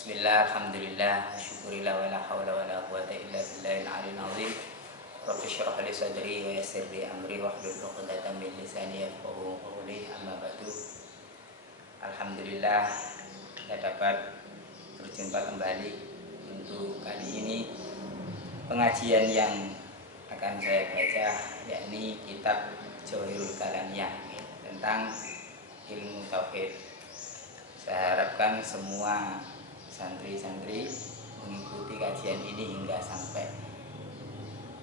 Bismillah, alhamdulillah, syukurillah, wa la hawla wa la quwata illa billahil aliyyil azim. Rabbi shrah li sadri wa yassir li amri wahlul 'uqdatam min lisani yafqahu qawli. Amma ba'du. Alhamdulillah kita dapat berjumpa kembali untuk kali ini pengajian yang akan saya baca, yakni kitab Jawahirul Kalamiyah tentang ilmu tauhid. Saya harapkan semua santri-santri mengikuti kajian ini hingga sampai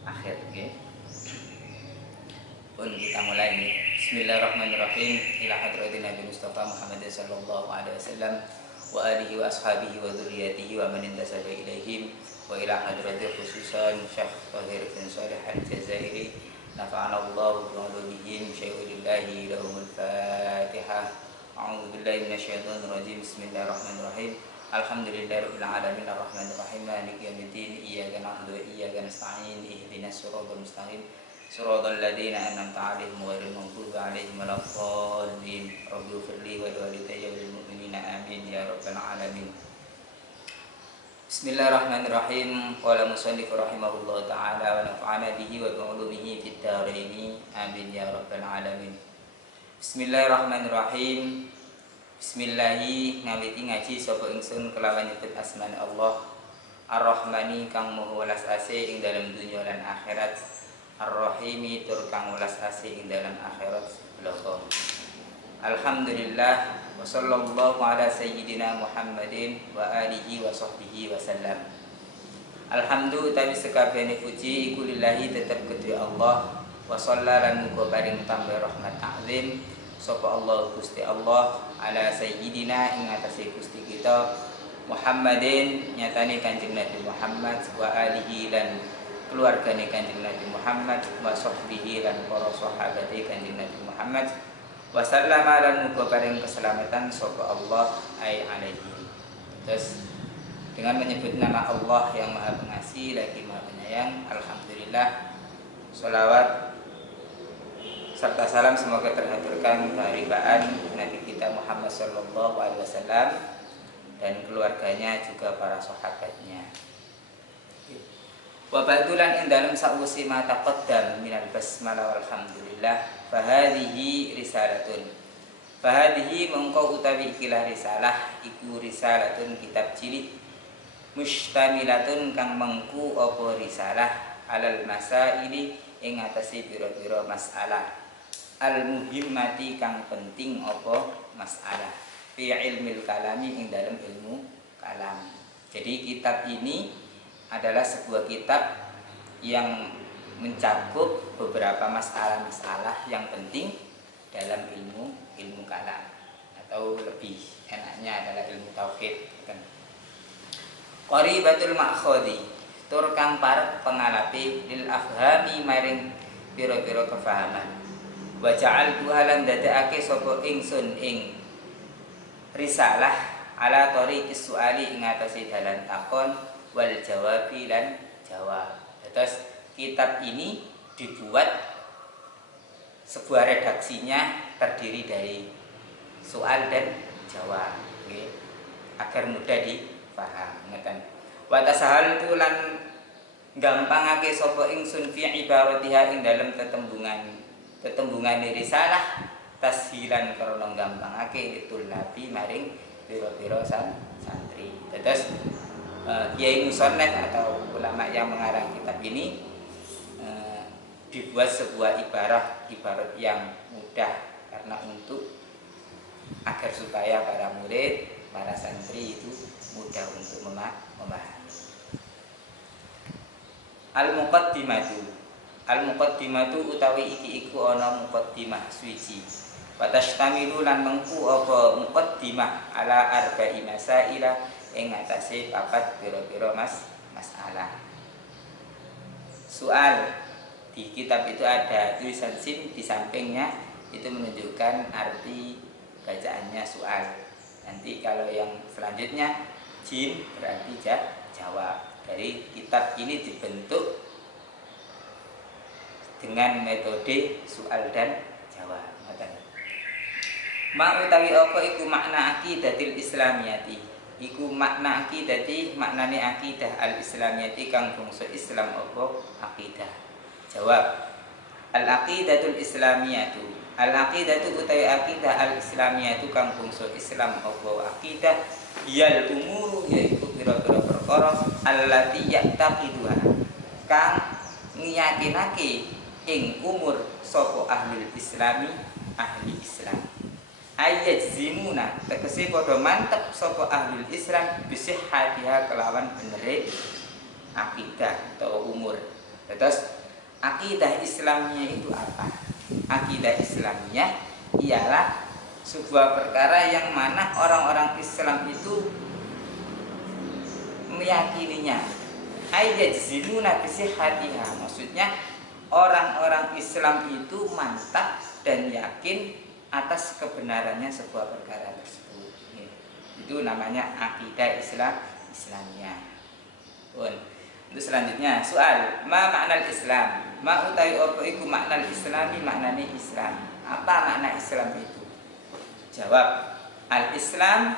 akhir. Pun kita mulai nih. Bismillahirrahmanirrahim. Ila hadratin Nabi Mustafa Muhammad sallallahu alaihi wasallam wa alihi wa ashabihi wa dzurriyyatihi wa man intasaba ilaihim wa ila hadratin khususan Syekh Tahir bin Shalih Al-Jazairi nafa'ana Allah bi ulumihim syai'ulillahi lahumul Fatihah. A'udzu billahi minasyaitonir rajim. Bismillahirrahmanirrahim. Alhamdulillahirabbil alamin arrahmanir rahim maliki yaumiddin iyyaka na'budu wa iyyaka nasta'in ihdinas siratal mustaqim siratal ladzina an'amta 'alaihim ghairil maghdubi 'alaihim waladdallin. Rabbi ighfirli wa liwalidayya wal mu'minina amin ya rabbal alamin. Bismillahirrahmanirrahim. Qala musannif rahimahullah ta'ala wa nafa'ana bihi wa bi 'ulumihi fid dharain amin ya rabbal alamin. Bismillahirrahmanirrahim. Bismillahi ngawiti ngaji sapa ingsun kelawan nyebut asmane Allah Ar-Rahmani kang maha welas asih ing dalam dunya lan akhirat, Ar-Rahimi tur kang welas asih ing dalam akhirat bloko. Alhamdulillah wa sallallahu ala sayyidina Muhammadin wa alihi wa sahbihi wa sallam. Alhamdulillah utawi sekabehane puji iku lillahi tetep kedue Allah wa sallallahu muga paring tambah rahmat azim sapa Allah Gusti Allah ala sayyidina ing atase Gusti kita Muhammadin nyatane Kanjeng Nabi Muhammad wa alihi lan keluargane Kanjeng Nabi Muhammad wa sahbihi lan para sahabate Kanjeng Nabi Muhammad wa sallama lan muga paring keselamatan sapa Allah ai alaihi. Terus dengan menyebut nama Allah yang Maha Pengasih lagi Maha Penyayang, alhamdulillah sholawat serta salam semoga terhaturkan keharibaan Nabi kita Muhammad sallallahu alaihi wasallam dan keluarganya juga para sahabatnya. Wa badulan ing dalem sawusi ma taqaddam minal basmalah walhamdulillah fahadhihi risalatun. Fahadhihi mengko utawi ikilah risalah iku risalatun kitab cilik mustamilatun kang mengku apa risalah alal masaili ing atase pira-pira masalah al-muhimmati kang penting apa masalah fi ilmil kalami ing dalam ilmu kalam. Jadi kitab ini adalah sebuah kitab yang mencakup beberapa masalah-masalah yang penting dalam ilmu kalam, atau lebih enaknya adalah ilmu tauhid kan. Qaribatul ma'khudi tur kang parek pengalapi lil afhami maring pira-pira kefahaman. Wa ja'altu halan dadekake sapa ingsun ing risalah ala tariqis suali ing atase dalan takon wal jawabi lan jawab. Terus kitab ini dibuat sebuah redaksinya terdiri dari soal dan jawab, okay, agar mudah dipaham. Ngeten. Wa tasahaltu lan gampangake sapa ingsun fi ibaratiha ing dalam tetembungane risalah tashilan karena gampangake ditul nabi maring pira-pira santri. Terus kiai musannaf atau ulama yang mengarang kitab ini dibuat sebuah ibarat yang mudah karena untuk agar supaya para murid, para santri itu mudah untuk memahami. Al-muqaddimatu utawi iki iku ana muqaddimah suci. Wa tashtamilu lan mengku apa muqaddimah ala arba'i masaila ing atase papat pira-pira masalah. Soal di kitab itu ada tulisan sin di sampingnya, itu menunjukkan arti bacaannya soal. Nanti kalau yang selanjutnya jim berarti jawab. Dari kitab ini dibentuk dengan metode soal dan jawab. Ma utawi apa iku makna aqidatil islamiyati, iku makna akidati maknane akidah al-islamiyati kang bangsa Islam apa akidah. Jawab. Al-aqidatul islamiyatu. Al-aqidatu utawi akidah al-islamiyatu kang bangsa Islam apa akidah yal umuru yaiku pira-pira perkara allati yaqtaqiduha kang ngiyakinake ing umur sapa ahli islami ahli Islam. Ayajzimuna tegese padha mantep sapa ahli Islam bisihhatiha kelawan benere akidah atau umur. Terus akidah Islamnya itu apa? Akidah Islamnya ialah sebuah perkara yang mana orang-orang Islam itu meyakininya. Ayajzimuna bisihhatiha, maksudnya orang-orang Islam itu mantap dan yakin atas kebenarannya sebuah perkara tersebut. Itu namanya akidah Islamiyah. Untuk selanjutnya soal ma makna Islam. Ma utawi apa iku makna Islami maknane Islam. Apa makna Islam itu? Jawab. Al-Islam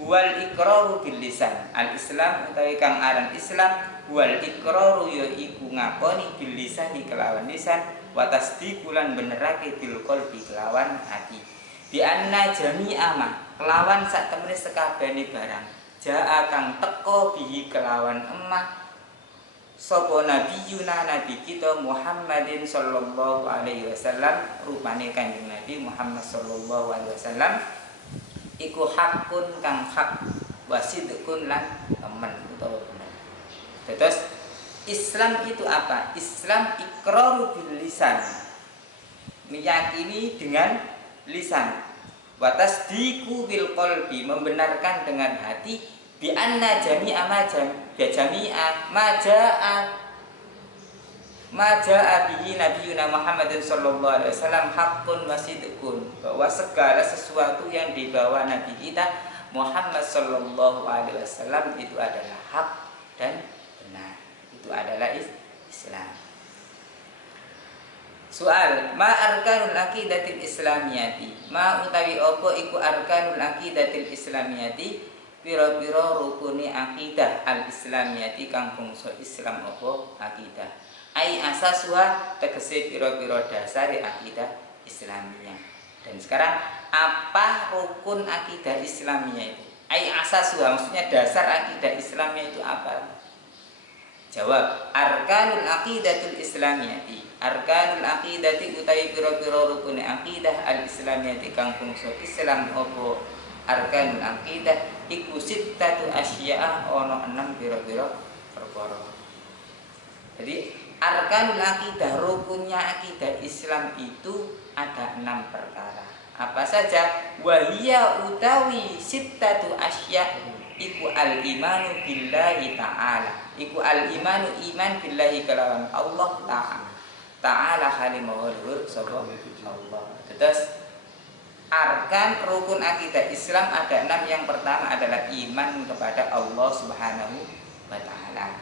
huwal iqraru bil lisan. Al-Islam utawi kang aran Islam huwal iqraru ya iku ngakoni bil lisan kelawan lisan wa tasdiqulan benerake bil qalbi kelawan hati. Bi anna jami'a ma kelawan sak temene sekabehane barang jaa kang teka bihi kelawan emah sapa nabiyuna nabi kita Muhammadin sallallahu alaihi wasallam rupane Kanjeng Nabi Muhammad sallallahu alaihi wasallam iku hakun kang hak wasidqun lan temen utawa bener. Terus Islam itu apa? Islam iqraru bil lisan, meyakini dengan lisan. Wa tasdiqu bil qalbi, membenarkan dengan hati. Bi anna jami'a ma jaa bihi nabiyuna Muhammadin sallallahu alaihi wasallam haqqun wa sidqun, bahwa segala sesuatu yang dibawa nabi kita Muhammad sallallahu alaihi wasallam itu adalah hak dan benar. Itu adalah Islam. Soal ma arkanul aqidatil islamiyati. Ma utawi apa iku arkanul aqidatil islamiyati? Pira-pira rukune akidah al-islamiyati kang bangsa Islam apa akidah. Ai asasuha tegese pira-pira dasare akidah Islamiyah. Dan sekarang apa rukun akidah Islamiyah itu? Ai asasuha maksudnya dasar akidah Islamiyah itu apa? Jawab. Arkanul aqidatul islamiyati. Arkanul aqidati utawi pira-pira rukune akidah al-islamiyati kang bangsa Islam apa arkanul aqidah iku sittatu asya'a ana 6 pira-pira perkara. Jadi arkanul aqidah rukunnya akidah Islam itu ada 6 perkara. Apa saja? Wahiya utawi sittatu asya' iku al-imanu billahi ta'ala. Iku al-imanu iman billahi kelawan Allah ta'ala halimah luhur sapa Allah. Terus arkan rukun akidah Islam ada 6. Yang pertama adalah iman kepada Allah Subhanahu wa taala.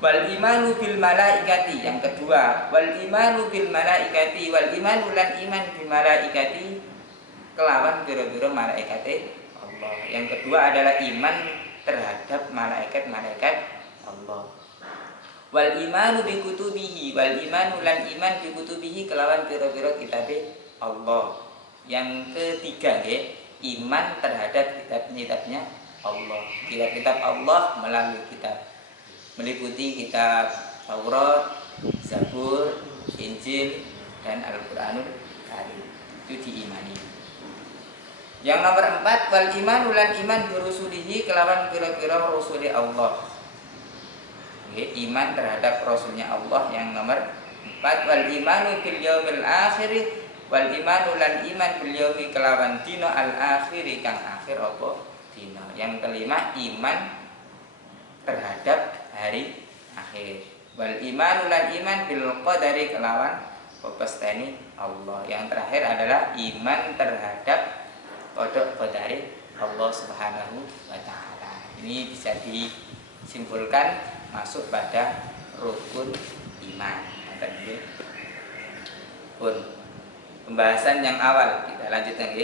Wal imanu bil malaikati, yang kedua wal imanu bil malaikati wal imanu lan iman bil malaikati kelawan pira-pira malaikate Allah. Yang kedua adalah iman terhadap malaikat-malaikat Allah. Wal imanu bi kutubihi wal imanu lan iman bi kutubihi kelawan pira-pira kitabe Allah. Yang ketiga iman terhadap kitab-kitabnya Allah. Kitab-kitab Allah melalui kitab meliputi kitab Taurat, Zabur, Injil dan Al-Qur'anul Karim. Itu diimani. Yang nomor 4 wal imanu lan iman bi rusulihi kelawan pira-pira rusuli Allah. Iman terhadap rasulnya Allah. Yang nomor 4 wal imanu bil yaumil akhir wal imanu lan iman bil yaumi kelawan dina al akhir kang akhir apa dina. Yang kelima iman terhadap hari akhir. Wal imanu lan iman bil qadari kelawan pepesteni Allah. Yang terakhir adalah iman terhadap qadari Allah Subhanahu wa taala. Ini bisa disimpulkan masuk pada rukun iman. Pun pembahasan yang awal kita lanjutkan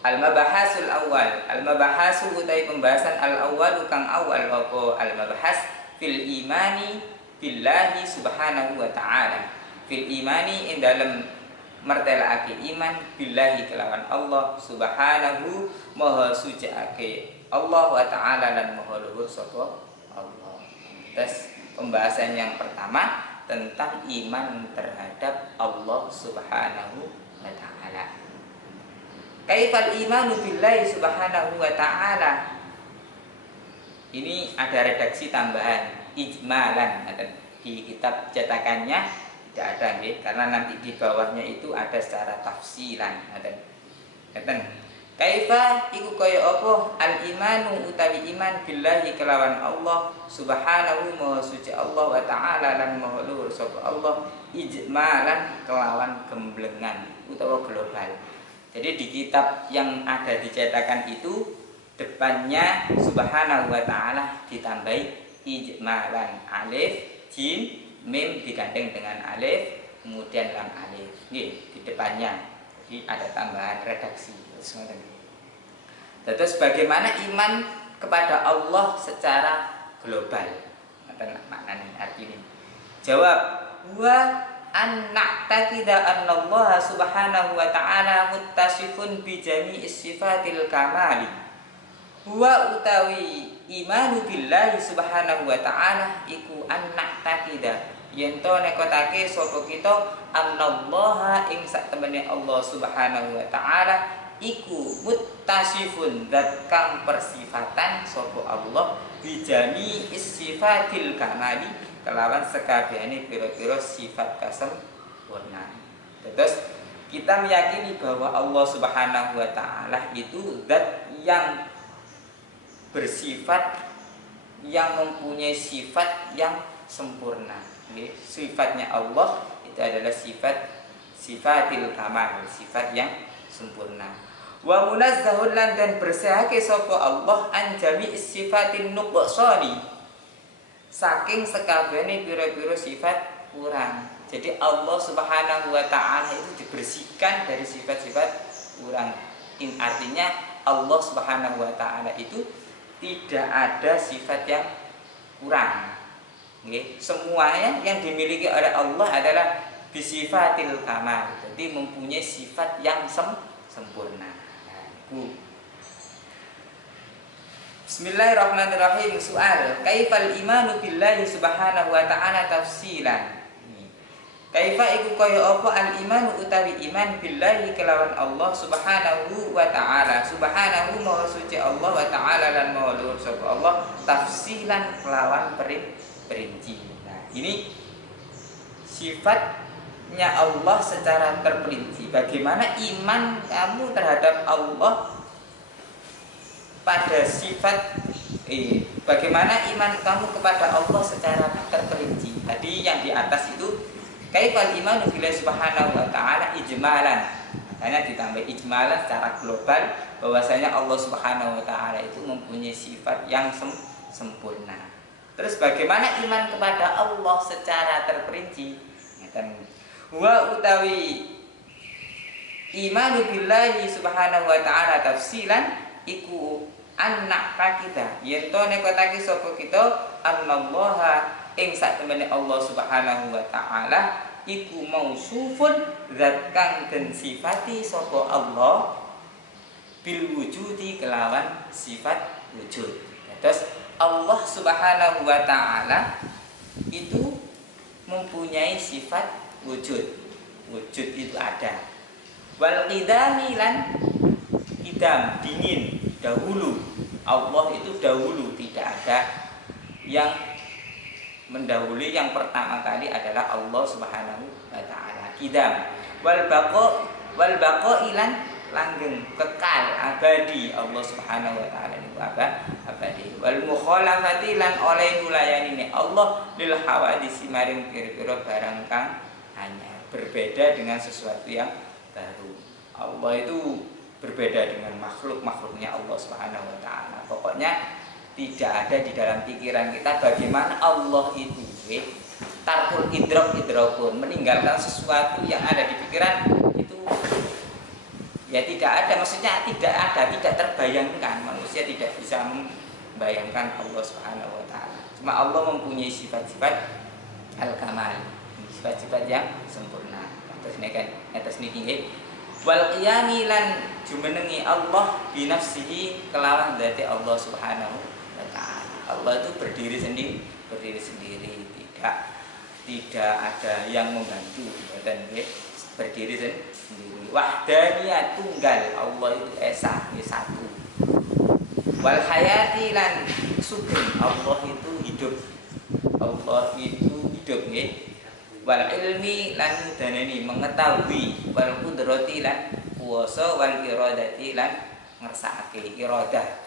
Al-mabahasul awal, al-mabahasu utai pembahasan al-awwal kang awal apa al-mabahas fil imani billahi subhanahu wa ta'ala. Fil imani ing dalem martelake iman billahi kelawan Allah subhanahu maha suciake Allah wa ta'ala lan maha luhur sapa Allah. Tes pembahasan yang pertama tentang iman terhadap Allah subhanahu wa ta'ala. Kaifal imanu billahi subhanahu wa ta'ala. Ini ada redaksi tambahan ijmalan di kitab cetakannya tidak ada nggih, karena nanti di bawahnya itu ada secara tafsilan ngaten. Kaifa iku kaya apa al imanu utawi iman billahi kelawan Allah subhanahu maha suci Allah wa ta'ala lan maha luhur sapa Allah ijmalan kelawan gemblengan utawa global. Jadi di kitab yang ada dicetakan itu depannya subhanahu wa ta'ala ditambahi ijmalan alif jim mim digandeng dengan alif kemudian lam alif nih di depannya. Jadi ada tambahan redaksi. Terus bagaimana iman kepada Allah secara global? Maknanya artinya. Jawab wa an na'taqida anna Allah subhanahu wa ta'ala muttasifun bi jami'is sifatil kamali. Huwa utawi imanu billahi subhanahu wa ta'ala iku an na'taqida yen to nekotake sapa kita anna Allah ing sak temene Allah subhanahu wa ta'ala iku muttasifun zat kang persifatan sapa Allah bi jami'is sifatil kamali kelawan sekabehane pira-pira sifat kasempurnaan. Terus kita meyakini bahwa Allah Subhanahu wa taala itu zat yang bersifat yang mempunyai sifat yang sempurna. Sifatnya Allah itu adalah sifatil kamal, sifat yang sempurna. Wa munazzahun lan dan bersihake sapa Allah an jami'is sifatin nuqsani saking sekabehane pira-pira sifat kurang. Jadi Allah Subhanahu wa taala itu dibersihkan dari sifat-sifat kurang. Artinya Allah Subhanahu wa taala itu tidak ada sifat yang kurang. Nggih, semuanya yang dimiliki oleh Allah adalah bisifatil kamal. Jadi mempunyai sifat yang sempurna. Bismillahirrahmanirrahim. Soal kaifal imanu billahi subhanahu wa ta'ala tafsilan. Kaifa iku kaya apa al imanu utawi iman billahi kelawan Allah subhanahu wa ta'ala. Subhanahu maha suci Allah wa ta'ala lan maha luhur sapa Allah tafsilan kelawan perinci. Nah, ini sifatnya Allah secara terperinci. Bagaimana iman kamu terhadap Allah pada sifat bagaimana iman kamu kepada Allah secara terperinci. Tadi yang di atas itu kaifal imanu billahi subhanahu wa ta'ala ijmalan. Makanya ditambah ijmalan secara global bahwasanya Allah Subhanahu wa taala itu mempunyai sifat yang sempurna. Terus bagaimana iman kepada Allah secara terperinci? Wa utawi imanu billahi subhanahu wa ta'ala tafsilan iku anak kita yen to nekotake sapa kita annallaha ing sak temene Allah Subhanahu wa taala iku mausufun zat kang den sifati sapa Allah bil wujudi kelawan sifat wujud. Terus Allah Subhanahu wa taala itu mempunyai sifat wujud. Wujud itu ada. Wal qidami lan idam dingin dahulu. Allah itu dahulu, tidak ada yang mendahului. Yang pertama kali adalah Allah Subhanahu wa taala. Idam wal baqa ilan langgeng kekal abadi. Allah Subhanahu wa taala itu abadi. Wal mukhalafati lan oleh nulayani Allah lil hawadisi maring pira-pira barang kang anyar, berbeda dengan sesuatu yang baru. Allah itu berbeda dengan makhluknya Allah Subhanahu wa taala. Pokoknya tidak ada di dalam pikiran kita bagaimana Allah itu tarkul idrakun meninggalkan sesuatu yang ada di pikiran itu Ya tidak ada, maksudnya tidak ada, tidak terbayangkan, manusia tidak bisa membayangkan Allah Subhanahu wa taala. Cuma Allah mempunyai sifat-sifat al-kamal, sifat-sifat yang sempurna. Atas niki wal qiyami lan jumenengi Allah bi nafsihi kelawan dzati Allah Subhanahu wa taala. Allah itu berdiri sendiri, tidak ada yang membantu, dan berdiri sendiri. Wahdaniyah, tunggal, Allah itu esa, satu. Wal hayati lan sugeng, Allah itu hidup. Allah itu hidup nggih. Wal ilmi lan mudanani, mengetahui. Wal qudrati lan kuwasa, wal iradati lan ngersakake, iradah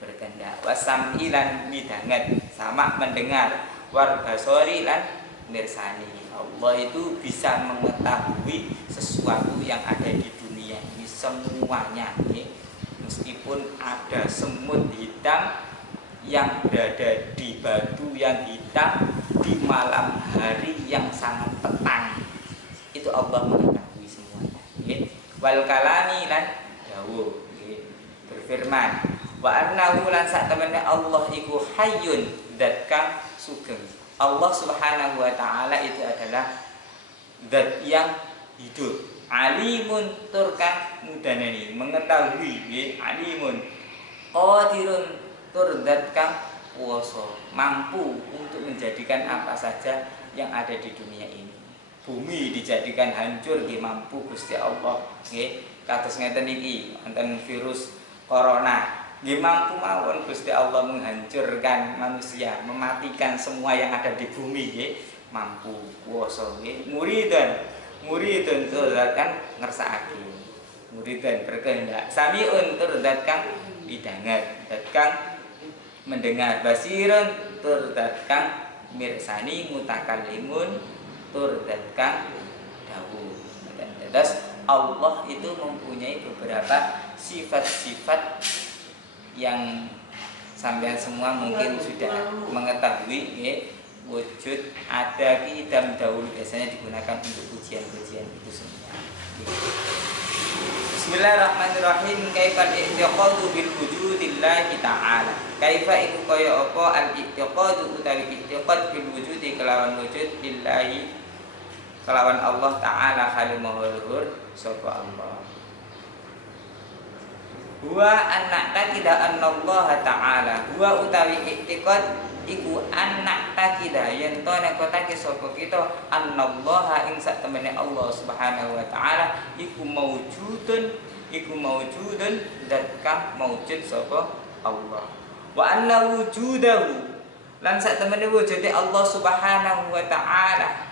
berkehendak. Wasam'i lan midanget, sama mendengar. War basori lan mirsani, Allah itu bisa mengetahui sesuatu yang ada di dunia ini semuanya, ya. Meskipun ada semut hitam yang berada di batu yang hitam di malam hari yang sangat petang, itu Allah mengetahui semuanya, ya. Wal kalami lan dawuh, ya, berfirman. Wa annahu lan sak temene Allah iku hayyun, zat kang sugeng. Allah Subhanahu wa taala itu adalah zat yang hidup. Alimun turkan mudanani, mengetahui, ya, alimun. Qadirun tur zat kang kuwasa, mampu untuk menjadikan apa saja yang ada di dunia ini. Bumi dijadikan hancur, nggih mampu Gusti Allah, nggih. Kados ngeten iki wonten virus corona, nggih mampu mawon Gusti Allah menghancurkan manusia, mematikan semua yang ada di bumi, nggih mampu kuwasa, nggih. Muridun tur zat kang ngersakake, muridun berkehendak. Samiun tur zat kang pidanget, zat kang mendengar. Basirun tur zat kang mirsani. Mutakallimun tur zat kang dawuh. Terus Allah itu mempunyai beberapa sifat-sifat yang sampean semua mungkin sudah mengetahui, ya. Wujud, ada, kidam, dahulu biasanya digunakan untuk pujian-pujian itu semua. Bismillahirrahmanirrahim. Kaifal i'tiqadu bil wujudillahi ta'ala. Kaifa iku kaya apa al i'tiqadu utawi i'tiqad bil wujudi kelawan wujud billahi kelawan Allah ta'ala halim maha luhur sapa Allah. Huwa anak takida annallaha ta'ala, huwa utawi i'tiqad iku anak takida yen to nek kotake sapa kita annallaha ing sak temene Allah Subhanahu wa taala iku maujudun zat kang maujud sapa Allah. Wa anna wujudahu lan sak temene wujude Allah Subhanahu wa taala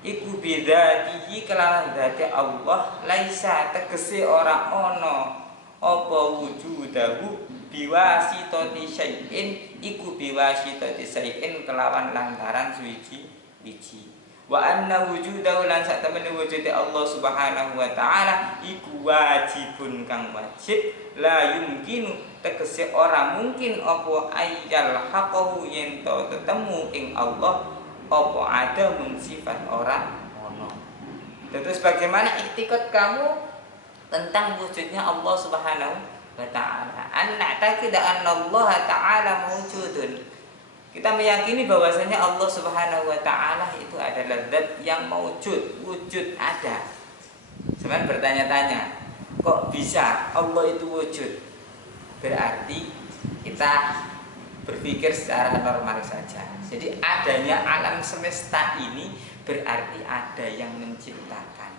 iku bidzatihi kelawan dzati Allah, laisa tegese ora ana apa wujudahu biwasitati syai'in iku biwasitati syai'in kelawan lantaran suwiji-wiji. Wa anna wujudahu lan sak temene wujude Allah Subhanahu wa taala iku wajibun kang wajib, la yumkinu tegese ora mungkin apa ayyal haqqahu yen to ketemu ing Allah apa ada sifat ora ono. Terus bagaimana iktikad kamu tentang wujudnya Allah Subhanahu wa taala? Anna takida annallaha ta'ala mawjudun. Kita meyakini bahwasanya Allah Subhanahu wa taala itu adalah zat yang mawjud, wujud ada. Sebenarnya bertanya-tanya, kok bisa Allah itu wujud? Berarti kita berpikir secara normal saja. Jadi adanya alam semesta ini berarti ada yang menciptakan.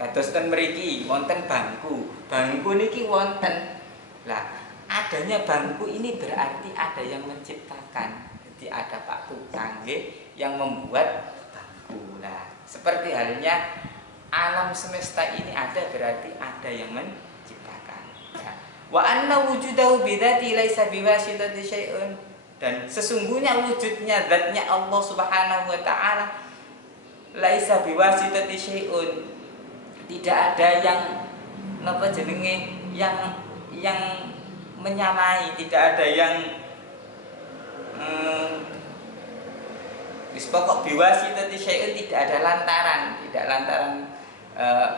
Kados ten mriki wonten bangku. Bangku niki wonten. Lah, adanya bangku ini berarti ada yang menciptakan. Jadi ada Pak Tukang yang membuat bangku. Lah, seperti halnya alam semesta ini ada berarti ada yang menciptakan. Ya. Wa anna wujudahu bidzati laisa biwasitati syai'un. Dan sesungguhnya wujudnya zatnya Allah Subhanahu wa taala laisa biwasitati syai'un. Tidak ada yang napa jenenge yang menyamai, tidak ada yang pokok biwasitati syai'un, tidak ada lantaran, tidak lantaran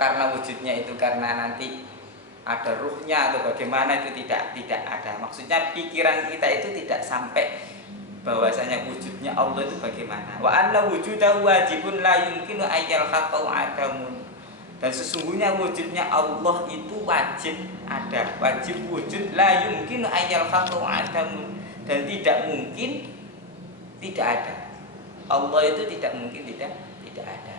karena wujudnya itu karena nanti ada ruhnya atau bagaimana, itu tidak ada. Maksudnya pikiran kita itu tidak sampai bahwasanya wujudnya Allah itu bagaimana. Wa anna wujudahu wajibun la yumkinu ayyal khatau adamun. Dan sesungguhnya wujudnya Allah itu wajib ada, wajib wujud, la yumkinu ayyal khatau adamun, dan tidak mungkin tidak ada. Allah itu tidak mungkin tidak ada.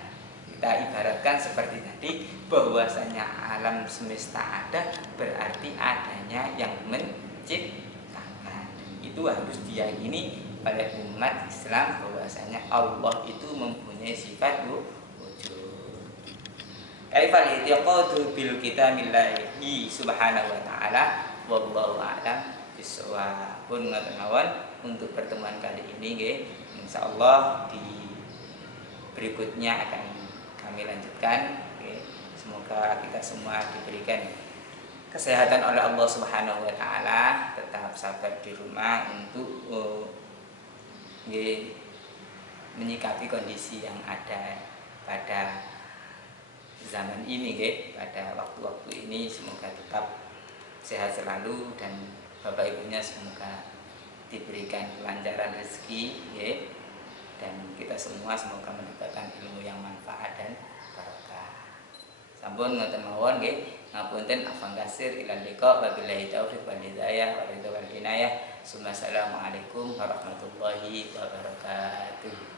Kita ibaratkan seperti tadi, bahwasanya alam semesta ada berarti adanya yang menciptakan. Itu harus diyakini oleh umat Islam bahwasanya Allah itu mempunyai sifat wujud. Kaifal i'tiqadu bil kitamillahi subhanahu wa ta'ala, wallahu a'lam bishawab. Pun ngoten mawon untuk pertemuan kali ini nggih. Insyaallah di berikutnya akan kami lanjutkan. Semoga kita semua diberikan kesehatan oleh Allah Subhanahu wa taala, tetap sabar di rumah untuk menyikapi kondisi yang ada pada zaman ini, pada waktu-waktu ini. Semoga tetap sehat selalu dan Bapak Ibunya semoga diberikan kelancaran rezeki, dan kita semua semoga mendapatkan ilmu yang manfaat dan barokah. Sampun ngoten mawon nggih, ngapunten afwan kasir ilal liqa wa billahi taufiq wal hidayah wa ridha wal inayah. Assalamualaikum warahmatullahi wabarakatuh.